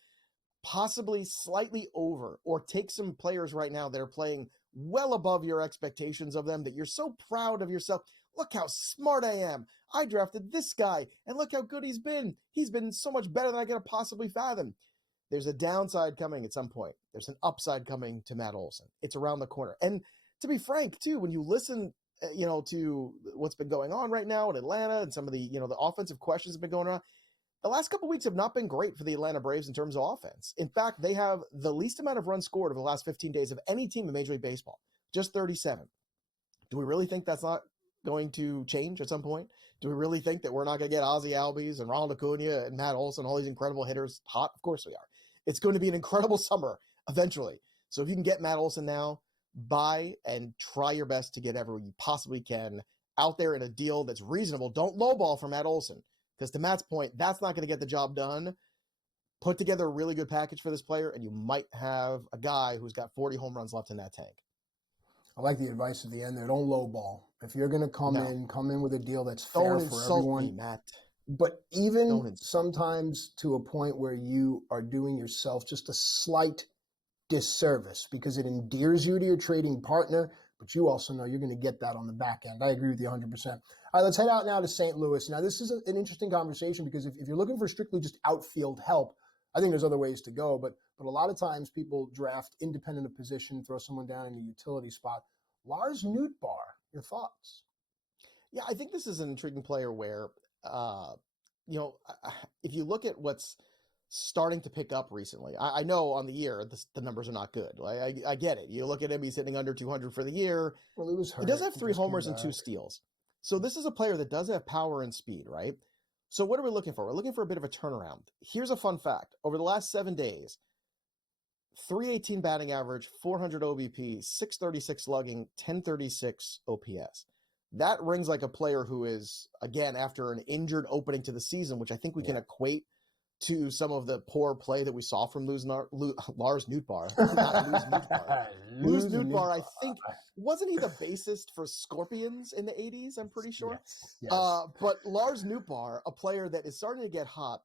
possibly slightly over or take some players right now that are playing well above your expectations of them, that you're so proud of yourself. Look how smart I am. I drafted this guy, and look how good he's been. He's been so much better than I could have possibly fathomed. There's a downside coming at some point. There's an upside coming to Matt Olson. It's around the corner. And to be frank, too, when you listen, to what's been going on right now in Atlanta and some of the, the offensive questions have been going on, the last couple of weeks have not been great for the Atlanta Braves in terms of offense. In fact, they have the least amount of runs scored over the last 15 days of any team in Major League Baseball, just 37. Do we really think that's not going to change at some point? Do we really think that we're not going to get Ozzie Albies and Ronald Acuna and Matt Olson, all these incredible hitters hot? Of course we are. It's going to be an incredible summer eventually. So if you can get Matt Olson now, buy and try your best to get everyone you possibly can out there in a deal that's reasonable. Don't lowball for Matt Olson, because to Matt's point, that's not going to get the job done. Put together a really good package for this player, and you might have a guy who's got 40 home runs left in that tank. I like the advice at the end there. Don't lowball. If you're going to come in with a deal that's fair for everyone. Me, Matt. But even sometimes to a point where you are doing yourself just a slight disservice because it endears you to your trading partner, but you also know you're going to get that on the back end. I agree with you 100%. All right, let's head out now to St. Louis. Now, this is an interesting conversation because if you're looking for strictly just outfield help, I think there's other ways to go, but a lot of times people draft independent of position, throw someone down in a utility spot. Lars Newar, your thoughts? Yeah, I think this is an intriguing player where, if you look at what's starting to pick up recently, I know on the year the numbers are not good. I get it. You look at him; he's hitting under 200 for the year. Well, he was hurt. He does have 3 homers and 2 steals, so this is a player that does have power and speed, right? So what are we looking for? We're looking for a bit of a turnaround. Here's a fun fact: over the last 7 days, 318 batting average, 400 OBP, 636 slugging, 1036 OPS. That rings like a player who is, again, after an injured opening to the season, which I think we can equate to some of the poor play that we saw from Lars Newar. Lars Newar, I think, wasn't he the bassist for Scorpions in the 80s? I'm pretty sure. Yes. But Lars Newar, a player that is starting to get hot,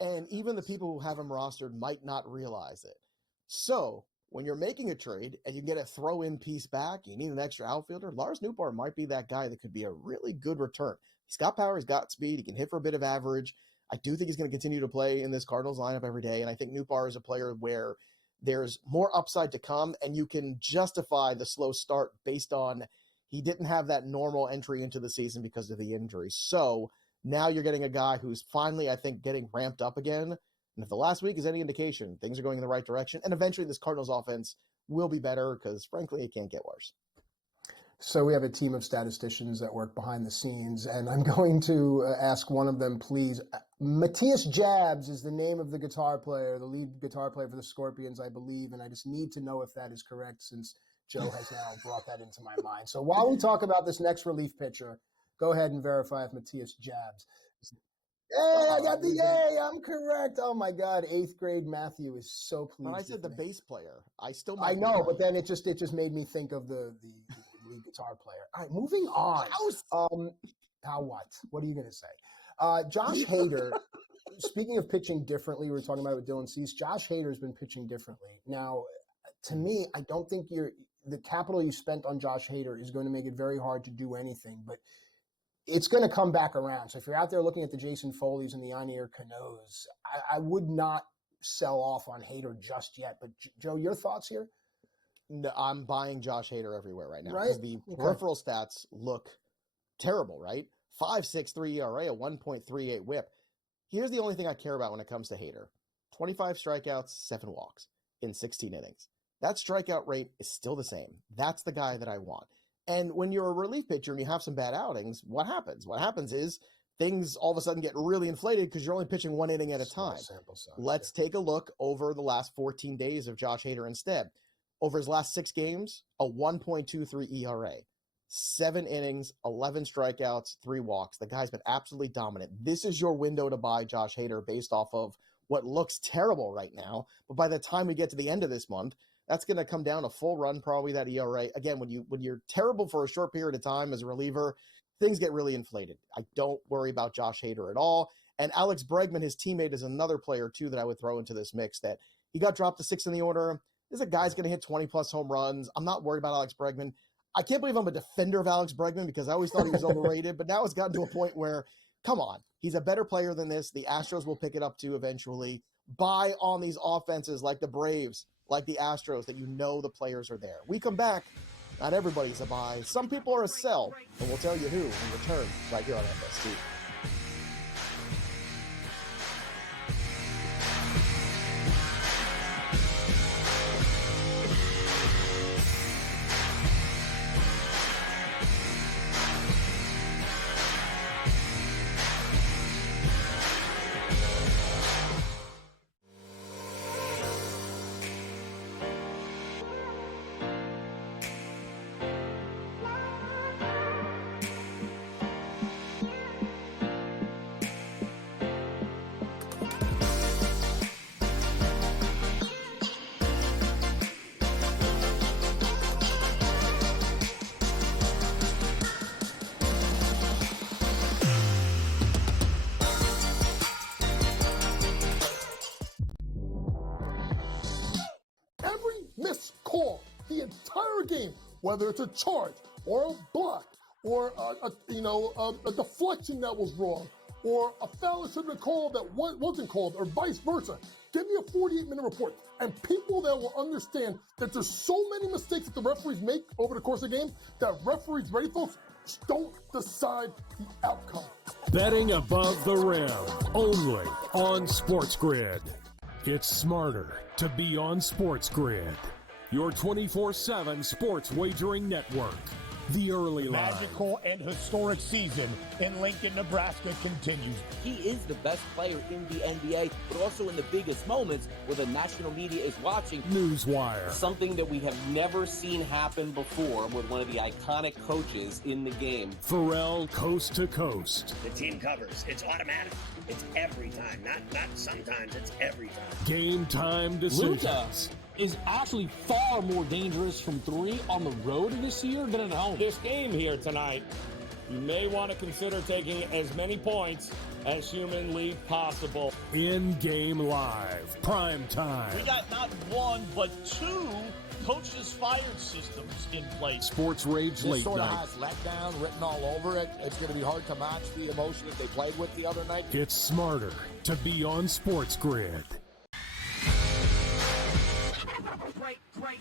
and even the people who have him rostered might not realize it. So when you're making a trade and you get a throw-in piece back, you need an extra outfielder, Lars Newar might be that guy that could be a really good return. He's got power, he's got speed, he can hit for a bit of average. I do think he's going to continue to play in this Cardinals lineup every day, and I think Newar is a player where there's more upside to come, and you can justify the slow start based on he didn't have that normal entry into the season because of the injury. So now you're getting a guy who's finally, I think, getting ramped up again. And if the last week is any indication, things are going in the right direction. And eventually this Cardinals offense will be better because, frankly, it can't get worse. So we have a team of statisticians that work behind the scenes, and I'm going to ask one of them, please. Matthias Jabs is the name of the guitar player, the lead guitar player for the Scorpions, I believe, and I just need to know if that is correct since Joe has now brought that into my mind. So while we talk about this next relief pitcher, go ahead and verify if Matthias Jabs. Hey, I got the A. I'm correct. Oh my God, 8th grade Matthew is so pleased. When I said the bass player, I know, right. But then it just made me think of the lead guitar player. All right, moving on. How what? What are you gonna say? Josh Hader. Speaking of pitching differently, we were talking about it with Dylan Cease. Josh Hader's been pitching differently. Now, to me, I don't think the capital you spent on Josh Hader is going to make it very hard to do anything, but it's going to come back around. So if you're out there looking at the Jason Foleys and the Yanier Canoes, I would not sell off on Hader just yet. But Joe, your thoughts here? No, I'm buying Josh Hader everywhere right now. Right? The peripheral stats look terrible, right? 5.63 ERA, a 1.38 whip. Here's the only thing I care about when it comes to Hader. 25 strikeouts, 7 walks in 16 innings. That strikeout rate is still the same. That's the guy that I want. And when you're a relief pitcher and you have some bad outings, what happens? What happens is things all of a sudden get really inflated because you're only pitching 1 inning at a time. Let's take a look over the last 14 days of Josh Hader instead. Over his last 6 games, a 1.23 ERA, 7 innings, 11 strikeouts, 3 walks. The guy's been absolutely dominant. This is your window to buy Josh Hader based off of what looks terrible right now. But by the time we get to the end of this month, that's going to come down a full run, probably that ERA. Again, when you're terrible for a short period of time as a reliever, things get really inflated. I don't worry about Josh Hader at all. And Alex Bregman, his teammate, is another player, too, that I would throw into this mix that he got dropped to 6 in the order. This is a guy's going to hit 20-plus home runs. I'm not worried about Alex Bregman. I can't believe I'm a defender of Alex Bregman because I always thought he was overrated, but now it's gotten to a point where, come on, he's a better player than this. The Astros will pick it up, too, eventually. Buy on these offenses like the Braves, like the Astros, that you know the players are there. We come back, not everybody's a buy. Some people are a sell, and we'll tell you who in return right here on FST. whether it's a charge or a block or a deflection that was wrong or a foul that should have been called that wasn't called or vice versa. Give me a 48-minute report. And people that will understand that there's so many mistakes that the referees make over the course of the game that referees, ready folks, don't decide the outcome. Betting above the rim, only on SportsGrid. It's smarter to be on SportsGrid. Your 24/7 sports wagering network. The early line. Magical and historic season in Lincoln, Nebraska continues. He is the best player in the NBA, but also in the biggest moments where the national media is watching. Newswire. Something that we have never seen happen before with one of the iconic coaches in the game. Pharrell, coast to coast. The team covers. It's automatic. It's every time. Not sometimes. It's every time. Game time decisions. Luka is actually far more dangerous from three on the road this year than at home. This game here tonight, you may want to consider taking as many points as humanly possible. In-game live, prime time. We got not one, but two coaches fired systems in place. Sports Rage This late sort of night. has letdown written all over it. It's going to be hard to match the emotion that they played with the other night. It's smarter to be on SportsGrid. Great.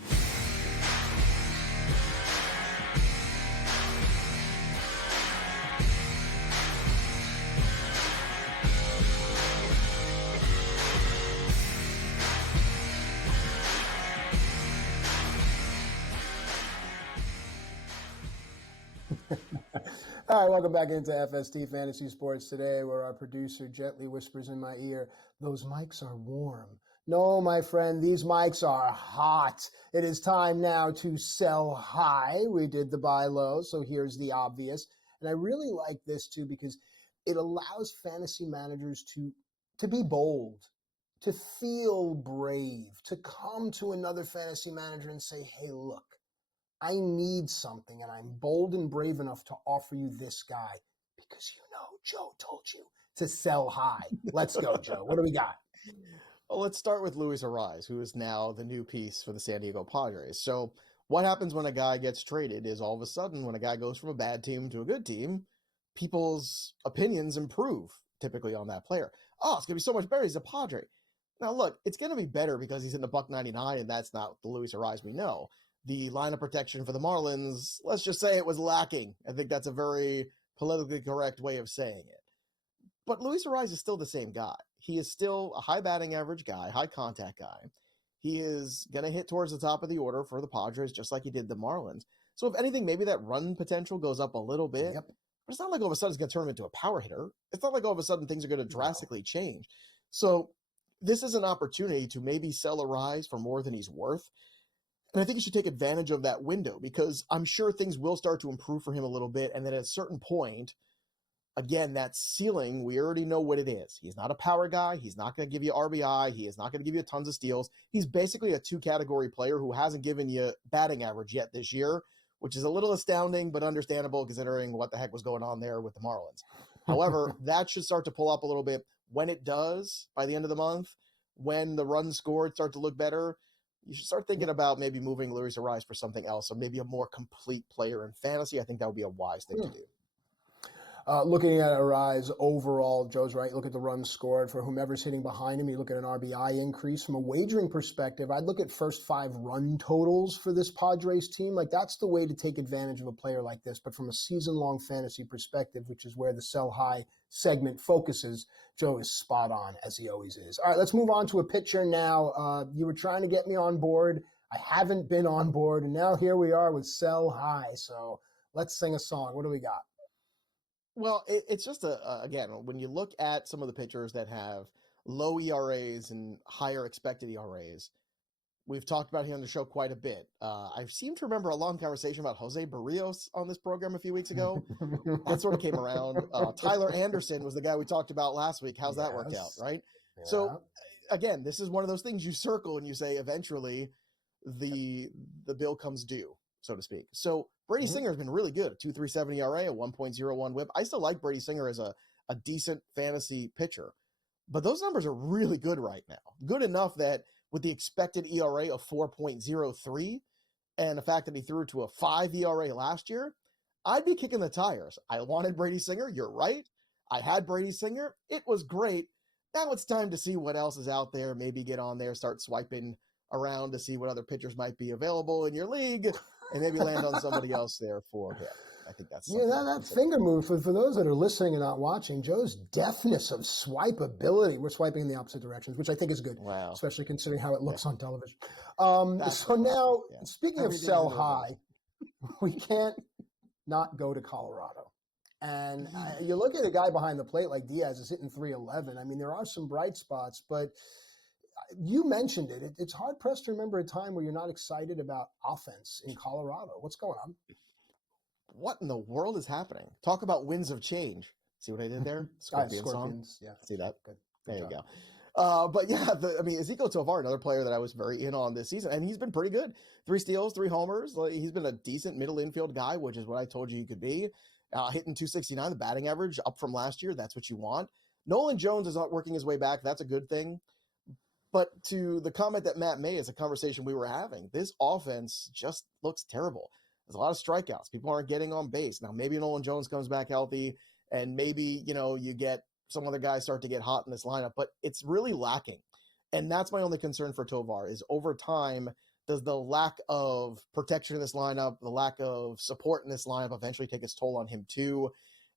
All right, welcome back into FST Fantasy Sports today, where our producer gently whispers in my ear, those mics are warm. No, my friend, these mics are hot. It is time now to sell high. We did the buy low, so here's the obvious. And I really like this too because it allows fantasy managers to be bold, to feel brave, to come to another fantasy manager and say, hey, look, I need something, and I'm bold and brave enough to offer you this guy because Joe told you to sell high. Let's go, Joe. What do we got? Well, let's start with Luis Urias, who is now the new piece for the San Diego Padres. So what happens when a guy gets traded is all of a sudden when a guy goes from a bad team to a good team, people's opinions improve typically on that player. Oh, it's going to be so much better. He's a Padre. Now, look, it's going to be better because he's in the $1.99, and that's not the Luis Urias we know. The line of protection for the Marlins, let's just say it was lacking. I think that's a very politically correct way of saying it. But Luis Urias is still the same guy. He is still a high batting average guy, high contact guy. He is going to hit towards the top of the order for the Padres, just like he did the Marlins. So if anything, maybe that run potential goes up a little bit. Yep. But it's not like all of a sudden it's going to turn him into a power hitter. It's not like all of a sudden things are going to drastically change. So this is an opportunity to maybe sell Urias for more than he's worth. And I think you should take advantage of that window because I'm sure things will start to improve for him a little bit. And then at a certain point, again, that ceiling, we already know what it is. He's not a power guy. He's not going to give you RBI. He is not going to give you tons of steals. He's basically a two-category player who hasn't given you batting average yet this year, which is a little astounding but understandable considering what the heck was going on there with the Marlins. However, that should start to pull up a little bit. When it does, by the end of the month, when the runs scored start to look better, you should start thinking about maybe moving Luis Urias for something else, or maybe a more complete player in fantasy. I think that would be a wise thing to do. Looking at Urias overall, Joe's right. Look at the runs scored for whomever's hitting behind him. You look at an RBI increase. From a wagering perspective, I'd look at first 5 run totals for this Padres team. Like, that's the way to take advantage of a player like this. But from a season-long fantasy perspective, which is where the sell high segment focuses, Joe is spot on, as he always is. All right, let's move on to a pitcher now. You were trying to get me on board. I haven't been on board, and now here we are with sell high. So let's sing a song. What do we got? Well, it's just again, when you look at some of the pitchers that have low ERAs and higher expected ERAs, we've talked about him on the show quite a bit. I seem to remember a long conversation about Jose Barrios on this program a few weeks ago. That sort of came around. Tyler Anderson was the guy we talked about last week. How's that worked out, right? Yeah. So, again, this is one of those things you circle and you say eventually the bill comes due, so to speak. So Brady Singer has been really good. A 2.37 ERA, a 1.01 WHIP. I still like Brady Singer as a decent fantasy pitcher, but those numbers are really good right now. Good enough that with the expected ERA of 4.03 and the fact that he threw to a 5 ERA last year, I'd be kicking the tires. I wanted Brady Singer. You're right. I had Brady Singer. It was great. Now it's time to see what else is out there. Maybe get on there, start swiping around to see what other pitchers might be available in your league, and maybe land on somebody else there for him. I think that's that finger move for those that are listening and not watching. Joe's deftness of swipe ability. We're swiping in the opposite directions, which I think is good, especially considering how it looks on television. So now, speaking of sell high, we can't not go to Colorado. And you look at a guy behind the plate like Diaz is hitting 311. I mean, there are some bright spots, but you mentioned it. It's hard pressed to remember a time where you're not excited about offense in Colorado. What's going on? What in the world is happening? Talk about winds of change. See what I did there? Scorpions. Yeah. See that? Good there job. You go. But yeah, Ezekiel Tovar, another player that I was very in on this season, and he's been pretty good. 3 steals, 3 homers. He's been a decent middle infield guy, which is what I told you he could be. Hitting 269, the batting average up from last year. That's what you want. Nolan Jones is not working his way back. That's a good thing. But to the comment that Matt made, it's a conversation we were having. This offense just looks terrible. There's a lot of strikeouts. People aren't getting on base. Now, maybe Nolan Jones comes back healthy, and maybe, you get some other guys start to get hot in this lineup, but it's really lacking. And that's my only concern for Tovar is over time, does the lack of protection in this lineup, the lack of support in this lineup eventually take its toll on him too?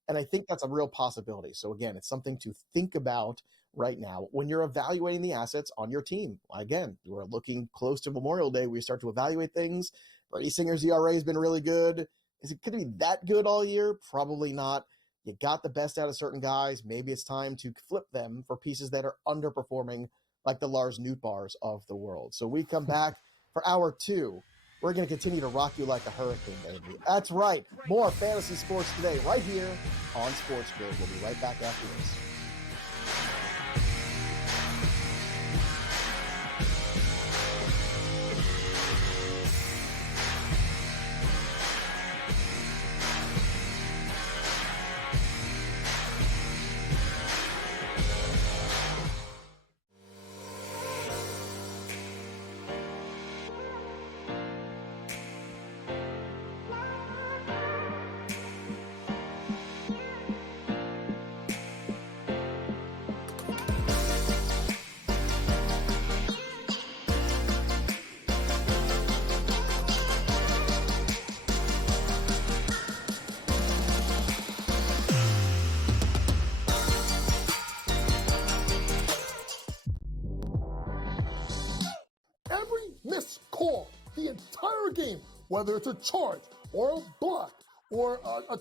And I think that's a real possibility. So again, it's something to think about right now when you're evaluating the assets on your team. Again, we're looking close to Memorial Day. We start to evaluate things. Brady Singer's ERA has been really good. Is it going to be that good all year? Probably not. You got the best out of certain guys. Maybe it's time to flip them for pieces that are underperforming, like the Lars Newars of the world. So we come back for hour 2. We're going to continue to rock you like a hurricane, baby. That's right. More fantasy sports today right here on SportsGrid. We'll be right back after this. The entire game, whether it's a charge or a block or a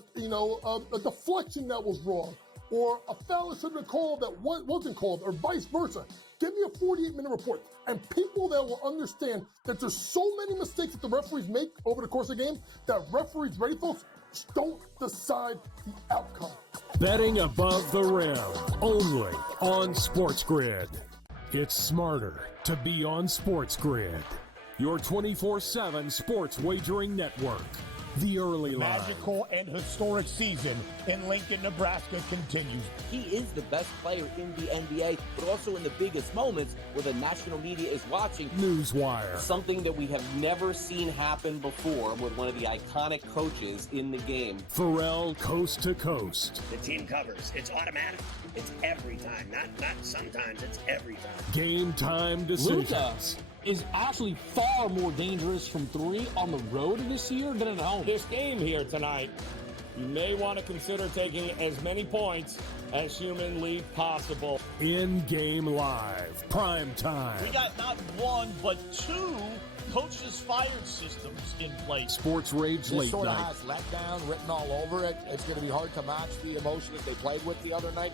deflection that was wrong or a foul that should have been called that wasn't called or vice versa. Give me a 48-minute report. And people that will understand that there's so many mistakes that the referees make over the course of the game that referees, ready folks, don't decide the outcome. Betting above the rim, only on SportsGrid. It's smarter to be on SportsGrid. Your 24/7 sports wagering network. The early line. Magical and historic season in Lincoln, Nebraska continues. He is the best player in the NBA, but also in the biggest moments where the national media is watching. Newswire. Something that we have never seen happen before with one of the iconic coaches in the game. Pharrell coast to coast. The team covers. It's automatic. It's every time. Not sometimes. It's every time. Game time decisions. Luka is actually far more dangerous from 3 on the road this year than at home. This game here tonight, you may want to consider taking as many points as humanly possible. In-game live, prime time. We got not 1, but 2 coaches fired systems in place. Sports Rage this late sort night. of has letdown written all over it. It's going to be hard to match the emotion that they played with the other night.